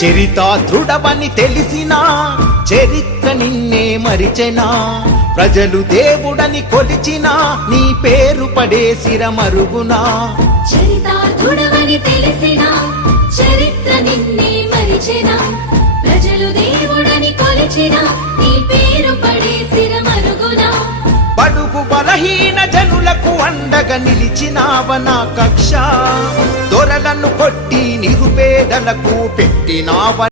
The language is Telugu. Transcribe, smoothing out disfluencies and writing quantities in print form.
చరితార్థుడవని తెలిసినా చరిత్ర నిన్నే మరిచెనా ప్రజలు దేవుడని కొలిచినా నీ పేరు పడేసిర మరుగునా చరితార్థుడవని తెలిసినా చరిత్ర నిన్నే మరిచెనా ప్రజలు దేవుడని కొలిచినా నీ పేరు పడేసిర మరుగునా బడుగు బలహీన జనులకు అండగా నిలిచినావన కక్ష దొరలను కొట్టి నిరుపేదలకు పెట్టినావ